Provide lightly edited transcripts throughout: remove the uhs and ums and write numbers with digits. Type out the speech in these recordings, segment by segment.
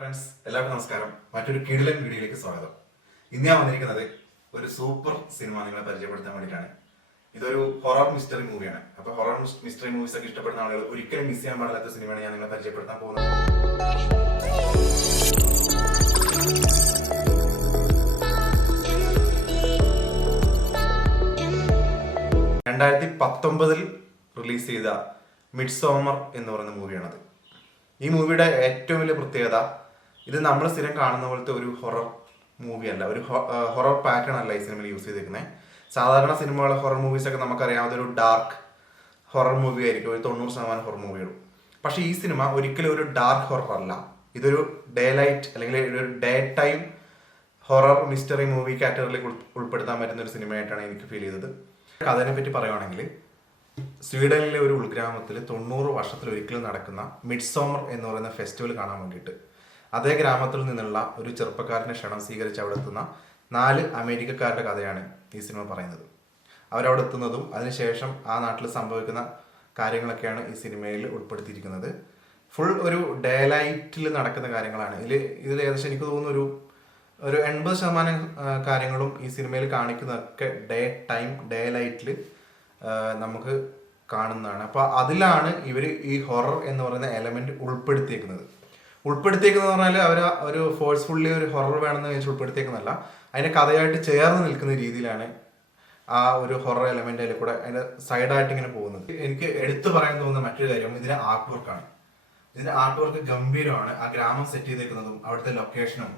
Friends, എല്ലാവർക്കും നമസ്കാരം. മറ്റൊരു കിടിലൻ വീഡിയോയിലേക്ക് സ്വാഗതം. ഇന്ന് ഞാൻ വന്നിരിക്കുന്നത് ഒരു സൂപ്പർ സിനിമ നിങ്ങളെ പരിചയപ്പെടുത്താൻ വേണ്ടിയിട്ടാണ്. ഇതൊരു ഹൊറർ മിസ്റ്ററി മൂവിയാണ്. അപ്പോൾ ഹൊറർ മിസ്റ്ററി മൂവീസ് ഒക്കെ ഇഷ്ടപ്പെടുന്ന ആളുകൾ ഒരിക്കലും മിസ് ചെയ്യാൻ പാടില്ലാത്ത സിനിമയാണ് ഞാൻ നിങ്ങളെ പരിചയപ്പെടുത്താൻ പോകുന്നത്. 2019 റിലീസ് ചെയ്ത മിഡ്സോമർ എന്ന് പറയുന്ന മൂവിയാണത്. ഈ മൂവിയുടെ ഏറ്റവും വലിയ പ്രത്യേകത, ഇത് നമ്മൾ സ്ഥിരം കാണുന്ന പോലത്തെ ഒരു ഹൊറർ മൂവിയല്ല, ഒരു ഹൊറർ പാറ്റേൺ അല്ല ഈ സിനിമയിൽ യൂസ് ചെയ്തിരിക്കുന്നത്. സാധാരണ സിനിമകൾ ഹൊറർ മൂവീസൊക്കെ നമുക്കറിയാവുന്ന ഒരു ഡാർക്ക് ഹൊറർ മൂവി ആയിരിക്കും, ഒരു 90% ഹൊറർ മൂവികളും. പക്ഷേ ഈ സിനിമ ഒരിക്കലും ഒരു ഡാർക്ക് ഹൊറർ അല്ല. ഇതൊരു ഡേ ലൈറ്റ് അല്ലെങ്കിൽ ഒരു daytime horror mystery movie കാറ്റഗറിയിലേക്ക് ഉൾപ്പെടുത്താൻ പറ്റുന്ന ഒരു സിനിമയായിട്ടാണ് എനിക്ക് ഫീൽ ചെയ്തത്. കഥയെ പറ്റി പറയുവാണെങ്കിൽ, സ്വീഡനിലെ ഒരു ഉൾഗ്രാമത്തിൽ 90 വർഷത്തിലൊരിക്കലും നടക്കുന്ന മിഡ്സോമർ എന്ന് പറയുന്ന ഫെസ്റ്റിവൽ കാണാൻ വേണ്ടിയിട്ട് അതേ ഗ്രാമത്തിൽ നിന്നുള്ള ഒരു ചെറുപ്പക്കാരനെ ക്ഷണം സ്വീകരിച്ച് അവിടെ എത്തുന്ന 4 അമേരിക്കക്കാരുടെ കഥയാണ് ഈ സിനിമ പറയുന്നത്. അവരവിടെ എത്തുന്നതും അതിനുശേഷം ആ നാട്ടിൽ സംഭവിക്കുന്ന കാര്യങ്ങളൊക്കെയാണ് ഈ സിനിമയിൽ ഉൾപ്പെടുത്തിയിരിക്കുന്നത്. ഫുൾ ഒരു ഡേ ലൈറ്റിൽ നടക്കുന്ന കാര്യങ്ങളാണ് ഇതിൽ ഏകദേശം എനിക്ക് തോന്നുന്നു ഒരു 80% കാര്യങ്ങളും ഈ സിനിമയിൽ കാണിക്കുന്നതൊക്കെ ഡേ ലൈറ്റിൽ നമുക്ക് കാണുന്നതാണ്. അപ്പോൾ അതിലാണ് ഇവർ ഈ ഹൊറർ എന്ന് പറയുന്ന എലമെന്റ് ഉൾപ്പെടുത്തിയേക്കുന്നത് പറഞ്ഞാൽ അവർ ഒരു ഫോഴ്സ്ഫുള്ളി ഒരു ഹൊറർ വേണമെന്ന് വെച്ച് ഉൾപ്പെടുത്തിയേക്കുന്നതല്ല, അതിൻ്റെ കഥയായിട്ട് ചേർന്ന് നിൽക്കുന്ന രീതിയിലാണ് ആ ഒരു ഹൊറർ എലമെന്റ് അതിൽ കൂടെ അതിൻ്റെ സൈഡായിട്ട് ഇങ്ങനെ പോകുന്നത്. എനിക്ക് എടുത്തു പറയാൻ തോന്നുന്ന മറ്റൊരു കാര്യം ഇതിന്റെ ആർട്ട് വർക്കാണ്. ഇതിന്റെ ആർട്ട് വർക്ക് ഗംഭീരമാണ്. ആ ഗ്രാമം സെറ്റ് ചെയ്തേക്കുന്നതും അവിടുത്തെ ലൊക്കേഷനും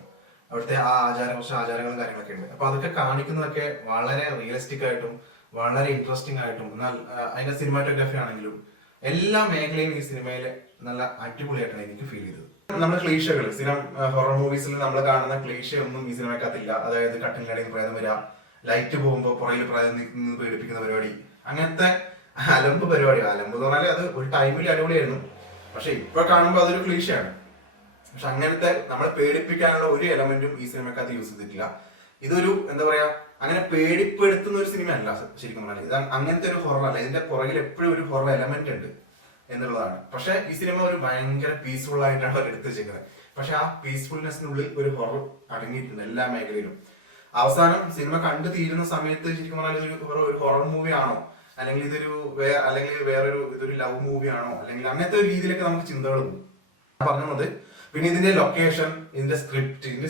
അവിടുത്തെ ആ കുറച്ച് ആചാരങ്ങളും കാര്യങ്ങളൊക്കെ ഉണ്ട്. അപ്പൊ അതൊക്കെ കാണിക്കുന്നതൊക്കെ വളരെ റിയലിസ്റ്റിക് ആയിട്ടും വളരെ ഇൻട്രസ്റ്റിംഗ് ആയിട്ടും, എന്നാൽ അതിന്റെ സിനിമാറ്റോഗ്രാഫി ആണെങ്കിലും എല്ലാ മേഖലയും ഈ സിനിമയിൽ നല്ല അടിപൊളിയായിട്ടാണ് എനിക്ക് ഫീൽ ചെയ്തത്. നമ്മുടെ ക്ലീഷകൾ, സ്ഥിരം ഹൊറർ മൂവീസിൽ നമ്മൾ കാണുന്ന ക്ലീഷ ഒന്നും ഈ സിനിമക്കകത്തില്ല. അതായത് കട്ടിലിനിടയിൽ പ്രേതം വരിക, ലൈറ്റ് പോകുമ്പോൾ പുറകിൽ പ്രേതം നിന്ന് പേടിപ്പിക്കുന്ന പരിപാടി, അങ്ങനത്തെ അലമ്പ് പരിപാടി. അലമ്പ് എന്ന് പറഞ്ഞാൽ അത് ഒരു ടൈമിൽ അടിപൊളിയായിരുന്നു, പക്ഷെ ഇപ്പൊ കാണുമ്പോൾ അതൊരു ക്ലീഷയാണ്. പക്ഷെ അങ്ങനത്തെ നമ്മളെ പേടിപ്പിക്കാനുള്ള ഒരു എലമെന്റും ഈ സിനിമക്കകത്ത് യൂസ് ചെയ്തിട്ടില്ല. ഇതൊരു എന്താ പറയാ, അങ്ങനെ പേടിപ്പെടുത്തുന്ന ഒരു സിനിമ അല്ല ശരിക്കും പറഞ്ഞാൽ. ഇത് അങ്ങനത്തെ ഒരു ഹൊറർ അല്ല. ഇതിന്റെ പുറകിൽ എപ്പോഴും ഒരു ഹൊറർ എലമെന്റ് ഉണ്ട് എന്നുള്ളതാണ്. പക്ഷെ ഈ സിനിമ ഒരു ഭയങ്കര പീസ്ഫുൾ ആയിട്ടാണ് അവർ എടുത്തു വെച്ചിരിക്കുന്നത്. പക്ഷെ ആ പീസ്ഫുൾനെസ്സിനുള്ളിൽ ഒരു ഹൊറർ അടങ്ങിയിട്ടുണ്ട് എല്ലാ മേഖലയിലും. അവസാനം സിനിമ കണ്ടു തീരുന്ന സമയത്ത് ശരിക്കും പറഞ്ഞാൽ ഒരു ഹൊറർ മൂവി ആണോ, അല്ലെങ്കിൽ ഇതൊരു ലവ് മൂവി ആണോ, അല്ലെങ്കിൽ അങ്ങനത്തെ ഒരു രീതിയിലൊക്കെ നമുക്ക് ചിന്തകൾ പോകും പറഞ്ഞത്. പിന്നെ ഇതിന്റെ ലൊക്കേഷൻ, ഇതിന്റെ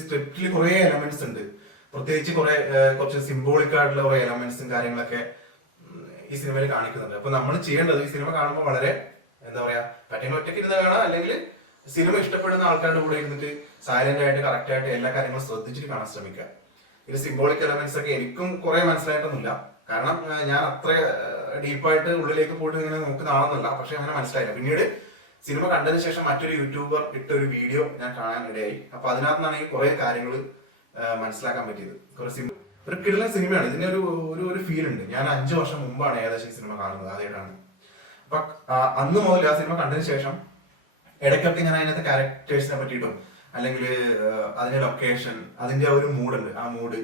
സ്ക്രിപ്റ്റിൽ കുറെ എലമെന്റ്സ് ഉണ്ട്. പ്രത്യേകിച്ച് കുറച്ച് സിംബോളിക് ആയിട്ടുള്ള കുറെ എലമെന്റ്സും കാര്യങ്ങളൊക്കെ ഈ സിനിമയിൽ കാണിക്കുന്നുണ്ട്. അപ്പൊ നമ്മൾ ചെയ്യേണ്ടത്, ഈ സിനിമ കാണുമ്പോൾ വളരെ എന്താ പറയാ, പറ്റുന്ന ഒറ്റയ്ക്ക് ഇരുന്ന് കാണാം, അല്ലെങ്കിൽ സിനിമ ഇഷ്ടപ്പെടുന്ന ആൾക്കാരുടെ കൂടെ ഇരുന്നിട്ട് സൈലന്റ് ആയിട്ട് കറക്റ്റ് ആയിട്ട് എല്ലാ കാര്യങ്ങളും ശ്രദ്ധിച്ചിട്ട് കാണാൻ ശ്രമിക്കുക. ഇത് സിംബോളിക് എലമെന്റ്സ് ഒക്കെ എനിക്കും കുറെ മനസ്സിലായിട്ടൊന്നുമില്ല, കാരണം ഞാൻ അത്ര ഡീപ്പായിട്ട് ഉള്ളിലേക്ക് പോയിട്ട് ഇങ്ങനെ നോക്കുന്ന ആളൊന്നുമല്ല. പക്ഷെ അങ്ങനെ മനസ്സിലായില്ല. പിന്നീട് സിനിമ കണ്ടതിന് ശേഷം മറ്റൊരു യൂട്യൂബർ ഇട്ട ഒരു വീഡിയോ ഞാൻ കാണാൻ ഇടയായി. അപ്പൊ അതിനകത്തുനിന്നാണ് ഈ കുറെ കാര്യങ്ങൾ മനസ്സിലാക്കാൻ പറ്റിയത്. ഒരു കിടിലൻ സിനിമയാണ്. ഇതിന് ഒരു ഫീൽ ഉണ്ട്. ഞാൻ 5 വർഷം മുമ്പാണ് ഏകദേശം ഈ സിനിമ കാണുന്നത്, ആദ്യമായിട്ടാണ്. അപ്പൊ അന്ന് മുതൽ ആ സിനിമ കണ്ടതിന് ശേഷം ഇടയ്ക്കൊക്കെ ഞാൻ അതിനകത്തെ ക്യാരക്ടേഴ്സിനെ പറ്റിയിട്ടും, അല്ലെങ്കിൽ അതിന്റെ ലൊക്കേഷൻ, അതിന്റെ ഒരു മൂഡുണ്ട്, ആ മൂഡ്,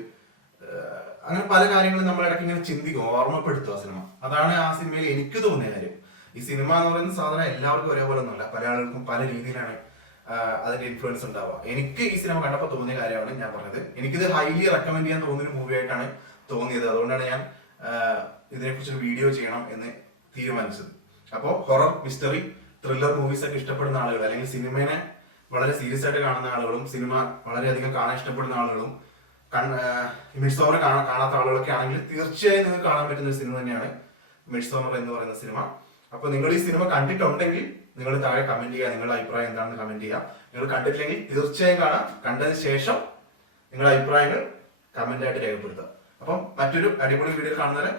അങ്ങനെ പല കാര്യങ്ങളും നമ്മൾ ഇടയ്ക്ക് ഇങ്ങനെ ചിന്തിക്കും, ഓർമ്മപ്പെടുത്തും ആ സിനിമ. അതാണ് ആ സിനിമയിൽ എനിക്ക് തോന്നിയ കാര്യം. ഈ സിനിമ എന്ന് പറയുന്ന സാധനം എല്ലാവർക്കും ഒരേപോലെ ഒന്നുമല്ല. പല ആളുകൾക്കും പല രീതിയിലാണ് അതിന്റെ ഇൻഫ്ലുവൻസ് ഉണ്ടാവുക. എനിക്ക് ഈ സിനിമ കണ്ടപ്പോൾ തോന്നിയ കാര്യമാണ് ഞാൻ പറഞ്ഞത്. എനിക്കിത് ഹൈലി റെക്കമെൻഡ് ചെയ്യാൻ തോന്നിയൊരു മൂവി ആയിട്ടാണ് തോന്നിയത്. അതുകൊണ്ടാണ് ഞാൻ ഇതിനെക്കുറിച്ചൊരു വീഡിയോ ചെയ്യണം എന്ന് തീരുമാനിച്ചത്. അപ്പോൾ ഹൊറർ മിസ്റ്ററി ത്രില്ലർ മൂവീസ് ഒക്കെ ഇഷ്ടപ്പെടുന്ന ആളുകൾ, അല്ലെങ്കിൽ സിനിമയെ വളരെ സീരിയസ് ആയിട്ട് കാണുന്ന ആളുകളും സിനിമ വളരെയധികം കാണാൻ ഇഷ്ടപ്പെടുന്ന ആളുകളും മിഡ്സോമർ കാണാത്ത ആളുകളൊക്കെ ആണെങ്കിൽ തീർച്ചയായും നിങ്ങൾക്ക് കാണാൻ പറ്റുന്ന ഒരു സിനിമ തന്നെയാണ് മിഡ്സോമർ എന്ന് പറയുന്ന സിനിമ. അപ്പൊ നിങ്ങൾ ഈ സിനിമ കണ്ടിട്ടുണ്ടെങ്കിൽ നിങ്ങൾ താഴെ കമന്റ് ചെയ്യുക, നിങ്ങളുടെ അഭിപ്രായം എന്താണെന്ന് കമന്റ് ചെയ്യുക. നിങ്ങൾ കണ്ടിട്ടില്ലെങ്കിൽ തീർച്ചയായും കാണാം. കണ്ടതിന് ശേഷം നിങ്ങളുടെ അഭിപ്രായങ്ങൾ കമന്റ് ആയിട്ട് രേഖപ്പെടുത്തുക. അപ്പം മറ്റൊരു അടിപൊളി വീഡിയോ കാണുന്നവരെ